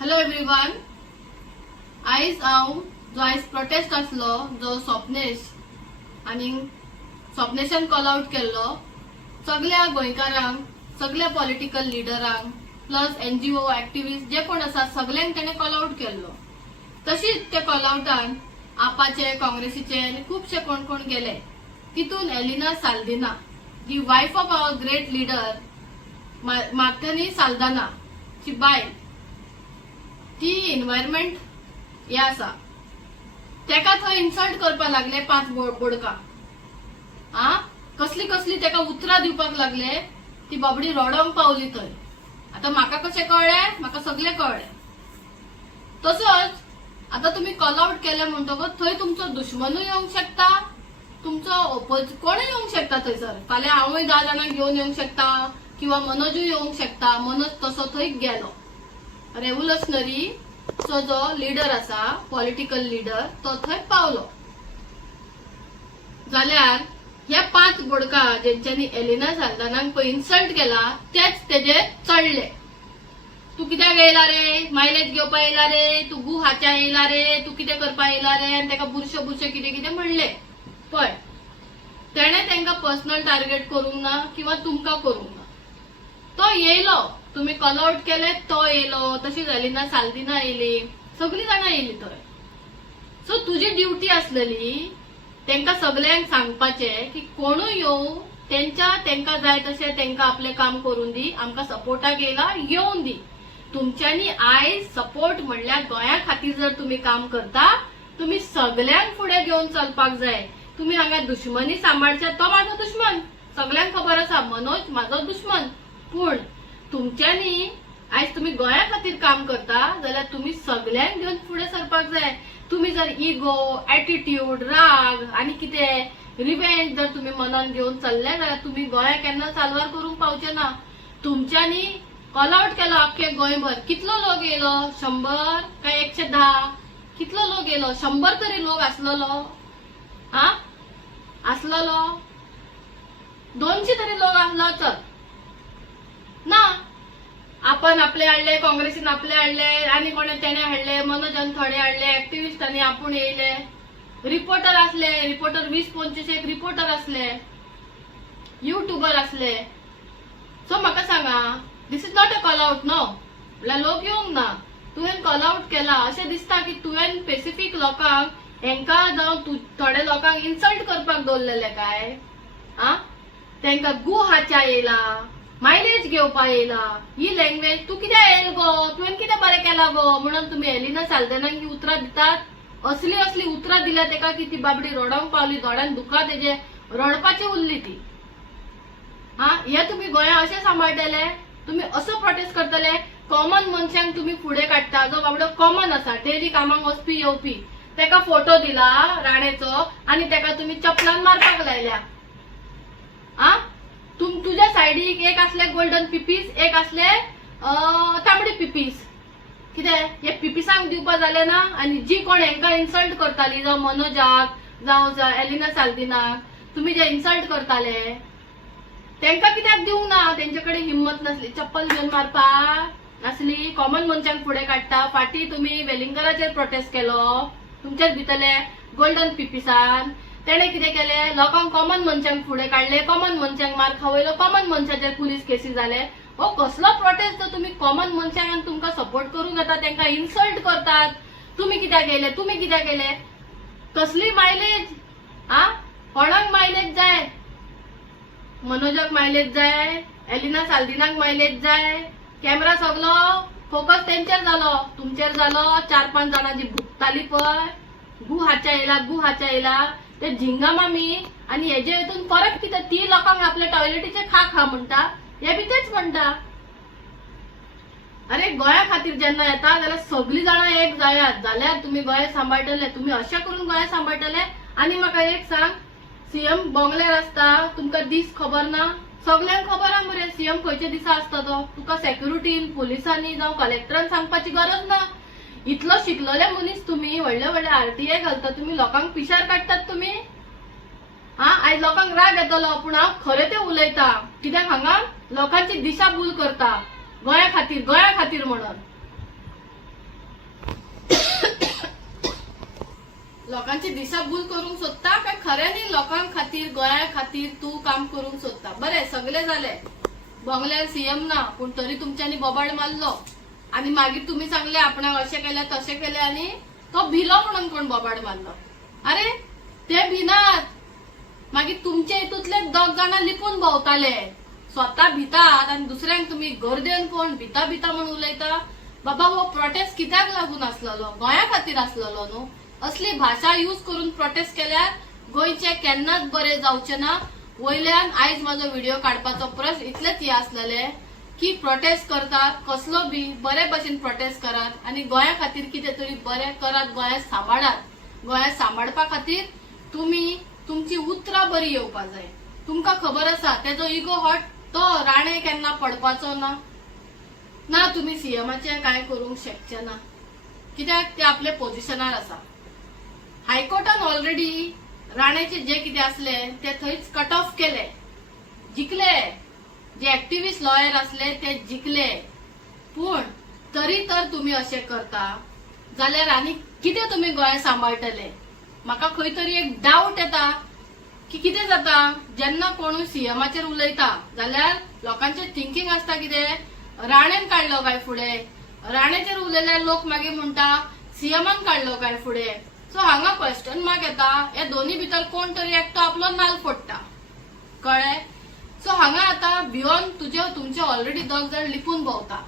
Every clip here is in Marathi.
Hello everyone. आयज हांव जो आयज प्रोटेस्ट आसलो जो स्वप्नेश आनी स्वप्नेशान कॉल आउट केल्लो सगळ्या गोंयकारांक, सगळ्या पॉलिटिकल लिडरांक प्लस NGO एक्टिविस्ट जे कोण आसा सगळ्यांक ताणें कॉल आउट केल्लो. तशीच त्या कॉल आउटान आपाचे, काँग्रेसीचे आनी खुबशे कोण कोण गेले. तितून एलिना साल्दिना जी wife of our great leader Matanhy Saldanha ची बायल, ती एनवायरमेंट हे आसा तेका थंय इन्सल्ट करपाक लागले 5 बोडका. कसली कसली तेका उतरां दिवपाक लागले. ती बाबडी रडोंक पावली थंय. आता म्हाका कशें कळ्ळें, म्हाका सगळें कळ्ळें. तसोच आता तुम्ही कॉल आउट केले म्हणटकच थंय तुमचो दुश्मनूय येवंक शकता, तुमचो कोणूय येवंक शकता थंयसर. फाल्यां हांवूय 10 जाणांक घेवन येवंक शकता किंवा मनोजूय येवंक शकता. मनोज तसो थंय गेलो. रेव्होल्युशनरी जो लीडर आसा, पॉलिटिकल लीडर, तो थंय पावलो. जाल्यार ह्या 5 बोडका जेंच्यांनी एलिना साल्दानाक पळय इन्सल्ट केला तेच तेजे चढले. तू कित्याक येयला रे, मायलेज घेवपाक येयला रे, तू गू हाच्या येयला रे, तू कितें करपाक येयला रे, आनी तेका बुरशे कितें कितें म्हणले. पळय तेणे तांकां पर्सनल टार्गेट करूंक ना किंवा तुमकां करूंक ना. तो येयलो, तुम्ही कॉल आउट केले, तो येयलो. तशीच एलिना साल्दिना येयली, सगळीं जाणां येयली थंय. सो तुजी ड्युटी आसलेली तांकां सगळ्यांक सांगपाचें की कोणूय येवं, तांकां जाय तशें तांकां आपलें काम करून दी. आमकां सपोर्टाक येयला, येवन दी. तुमच्यांनी आयज सपोर्ट म्हणल्यार गोंया खातीर जर तुम्ही काम करता, तुम्ही सगळ्यांक फुडें घेवन चलपाक जाय. तुम्ही हांगा दुश्मनी सांबाळचे, तो म्हाजो दुश्मन, सगळ्यांक खबर आसा. मनोज म्हाजो दुश्मन. पूण तुमच्यांनी आयज तुम्ही गोंया खातीर काम करता जाल्यार तुम्ही सगळ्यांक घेवन फुडें सरपाक जाय. तुम्ही जर इगो, एटिट्यूड, राग आनी कितें रिवेंज जर तुम्ही मनान घेवन चल्ले जाल्यार तुम्ही गोंया केन्ना साल्वार करूंक पावचे ना. तुमच्यांनी कॉल आउट केलो अख्खे गोंयभर. कितलो लोक येयलो? 100 काय 110? कितलो लोक येयलो? 100 तरी लोक आसलोलो. आसलोलो 200 तरी लोक आसलो चल ना. आपण आपले हाडले, काँग्रेसीन आपले हाडले, आनी कोणे तेणे हाडले, मनोजान थोडे हाडले, एक्टिविस्टांनी आपूण येयले, रिपोर्टर असले, रिपोर्टर 20-25 रिपोर्टर असले, युट्यूबर असले. सो म्हाका सांगा, this is not a call out no. म्हळ्यार लोक येवंक ना. तुवें कॉल आउट केला अशें दिसता की तुवें स्पेसिफीक लोकांक हेंकां जावं थोडे लोकांक इन्सल्ट करपाक दवरलेले काय. तांकां गू हाच्या येयला, मायलेज घेवपाक येयला. ही लँग्वेज तू कित्याक येयल गो, तुवें कितें बरें केलां गो म्हणून तुम्ही एलिना साल्दानाक ही उतरां दितात. असली उतरां दिल्या तेका की ती बाबडी रडोंक पावली, दोळ्यान दुकां तेजे, रडपाची उरली ती. हे तुम्ही गोंया अशें सांबाळटले, तुम्ही असो प्रोटेस्ट करतले. कॉमन मनशांक तुम्ही फुडें काडटा, जो बाबडो कॉमन आसा, डेली कामाक वचपी येवपी, तेका फोटो दिला राणेचो आनी तेका तुम्ही चपलान मारपाक लायल्या. तुझ्या सायडीक एक असले गोल्डन पिपीस, एक असले तांबडी पिपीस. कितें हे पिपीसांक दिवपा जाले ना. आनी जी कोण हेंकां इन्सल्ट करताली, जावं मनोजाक जावं एलिना साल्दिनाक, तुम्ही जे इन्सल्ट करताले तांकां कित्याक दिवंक ना. तेंचे कडेन हिम्मत नसली चप्पल घेवन मारपाक नासली. कॉमन मनशांक फुडें काडटा. फाटीं तुम्ही वेलिंगराचेर प्रोटेस्ट केलो, तुमचेच भितरले गोल्डन पिपीसान. तेणे कितें केलें, लोकांक कॉमन मनशांक फुडें काडले, कॉमन मनशांक मार खावयलो, कॉमन मनशाचेर पुलीस केसी जाले. हो कसलो प्रोटेस्ट जो तुम्ही कॉमन मनशांक आनी तुमकां सपोर्ट करूंक येता तांकां इन्सल्ट करतात. तुम्ही कित्याक केले, तुम्ही कित्याक केले. कसली मायलेज? कोणाक मायलेज जाय? मनोजाक मायलेज जाय, एलिना साल्दिनाक मायलेज जाय. कॅमेरा सगलो फोकस तेंचेर जालो, तुमचेर जालो. 4-5 जाणां जी भुकताली पळय, गू हाच्या येयला, ते झिंगा मामी आनी हेजे हितून फरक कितें. ती लोकांक आपले टॉयलेटीचे खा म्हणटा, हे बी तेच म्हणटा. अरे गोंया खातीर जेन्ना येता जाल्यार सगळीं जाणां एक जायात, जाल्यार तुम्ही गोंय सांबाळटले. तुम्ही अशें करून गोंय सांबाळटले. आनी म्हाका एक सांग, सीएम बंगल्यार आसता, तुमकां दीस खबर ना. सगळ्यांक खबर आहा मरे सीएम खंयच्या दिसा आसता तो. तुका सेक्युरिटीन, पुलिसांनी जावं कलेक्टरान सांगपाची गरज ना. इतलो शिकलेले मनीस तुम्ही, व्हडले RTI घालता तुम्ही, लोकांक पिशार काडटात तुम्ही. आयज लोकांक राग येतलो, पूण हांव खरें तें उलयता. कित्याक हांगा लोकांची दिशाभूल करता गोंया खातीर म्हणून. लोकांची दिशाभूल करूंक सोदता काय खऱ्यांनी लोकां खातीर गोंया खातीर तू काम करूंक सोदता? बरें सगळे जाले, बंगल्यार सीएम ना पूण तरी तुमच्यांनी बोबाड मारलो आणि मागीर तुम्ही सांगले आपणाक अशें केलें तशें केलें आणि तो भिलो म्हणून कोण बोबाड मारलो? अरे ते भिनात, मागीर तुमचे हितूंतले 2 जाणां लिपून भोंवताले, स्वता भितात आणि दुसऱ्यांक तुम्ही गर्देन कोण भिता भिता म्हणून उलयता. बाबा हो प्रोटेस्ट कित्याक लागून आसलेलो? गोंया खातीर आसलेलो न्हू. असली भाषा यूज करून प्रोटेस्ट केल्यार गोंयचे केन्नाच बरे जावचे ना. वयल्यान आयज माझो व्हिडिओ काडपाचो प्रश्न इतलेच हे आसलेले की प्रोटेस्ट करतात कसलो बी बरे भशेन प्रोटेस्ट करात आणि गोंया खातीर कितें तरी बरें करात, गोंया सांबाळात. गोंया सांबाळपा खातीर तुम्ही तुमची उतरां बरी येवपा जाय. तुमकां खबर आसा तेजो इगो हट तो राणे केन्ना पडपाचो ना. ना तुम्ही सीएमाचे काय करूंक शकचे ना, कित्याक ते आपले पोझिशनार आसा. हायकोर्टान ऑलरेडी राणेचे जे कितें आसले ते थंयच कट ऑफ केले, जिखले. जे एक्टिव्हिस्ट लॉयर असले ते जिखले, पूण तरी तर तुम्ही असे करता जाल्यार आनी कितें तुम्ही गोंय सांबाळटले? म्हाका खंय तरी एक डाऊट येता की कितें जाता जेन्ना कोण सीएमाचेर उलयता जाल्यार लोकांचे थिंकिंग आसता कितें राणेन काडलो काय फुडें, राणेचेर उलयल्यार लोक मागीर म्हणटा सीएमान काडलो काय फुडें. सो हांगा क्वेश्चन मार्क येता, हे दोन्ही भितर कोण तरी एकटो आपलो नाल फोडटा, कळ्ळें? सो हांगा आता बियॉन्ड तुमचे ऑलरेडी 2 जाण लिपून भोंवता.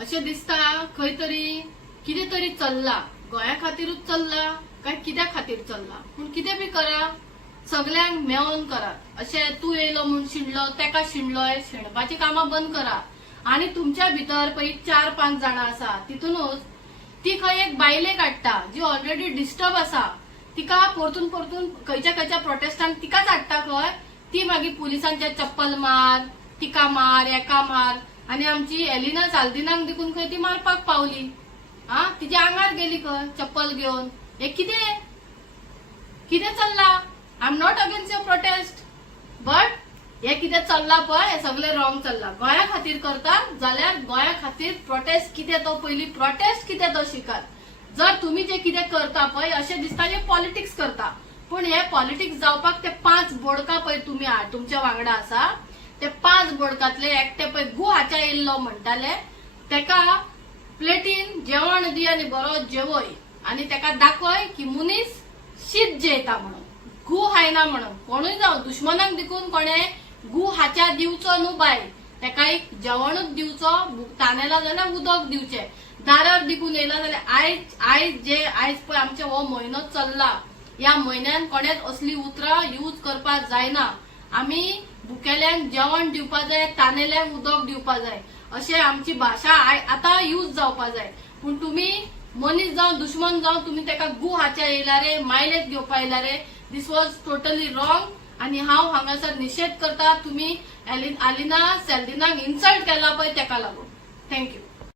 अशें दिसता खंय तरी कितें तरी चल्ला, गोंया खातीरूच चल्ला काय कित्या खातीर चल्ला. पूण कितें बी करा, सगळ्यांक मेळोन करात. अशें तू येयलो म्हूण शिणलो तेका शिणलो, हे शिणपाची कामां बंद करा. आणि तुमच्या भितर पळय 4-5 जाणां आसा तितूनच ती खंय एक बायले काडटा जी ऑलरेडी डिस्टर्ब आसा, तिका परतून खंयच्या प्रोटेस्टान तिकाच हाडटा खंय. ती मागीर पुलिसांच्या चप्पल मार, तिका मार, एका मार, आणि आमची एलिना साल्दिनाक देखून खंय ती मारपाक पावली. तिचे आंगार गेली खंय चप्पल घेवन. हे कितें चल्ला? I am not against your prostate, but हे कितें चल्ला पळय हे सगळे रॉंग चल्ला. गोंया खातीर करता जाल्यार गोंया खातीर प्रोटेस्ट कितें तो पयली प्रोटेस्ट कितें तो शिकात. जर तुम्ही जे कितें करता पळय अशें दिसता जे पॉलिटिक्स करता, पूण हे पॉलिटिक्स जावपाक ते 5 बोडका पळय तुम्ही तुमच्या वांगडा आसा, ते 5 बोडकातले एकटे पळय गुहाच्या येयल्लो म्हणटाले तेका प्लेटीन जेवण दी आनी बरो जेवय आणि तेका दाखय की मनीस शीत जेयता म्हणून, गू खायना म्हणून. कोणूय जावं दुश्मनाक देखून कोणे गू हाच्या दिवचो न्हू बाय, तेका एक जेवणूच दिवचो, तानेला जाल्यार उदक दिवचे. दारार देखून येयला जाल्यार आयज पळय आमचे हो म्हयनो चल्ला, ह्या म्हयन्यान कोणेच असली उतरां यूज करपाक जायना. आमी भुकेल्यांक जेवण दिवपा जाय, तानेल्यांक उदक दिवपा जाय, अशें आमची भाशा आतां यूज जावपा जाय. पूण तुम्ही मनीस जावं दुश्मन जावं तुम्ही तेका गू हाच्या येयला रे, मायलेज घेवपा येयला रे. दिस वॉज टोटली रॉंग आणि हांव हांगासर निषेध करता. तुम्ही एलिना साल्दिनाक इन्सल्ट केला पळय तेका लागून. थँक्यू.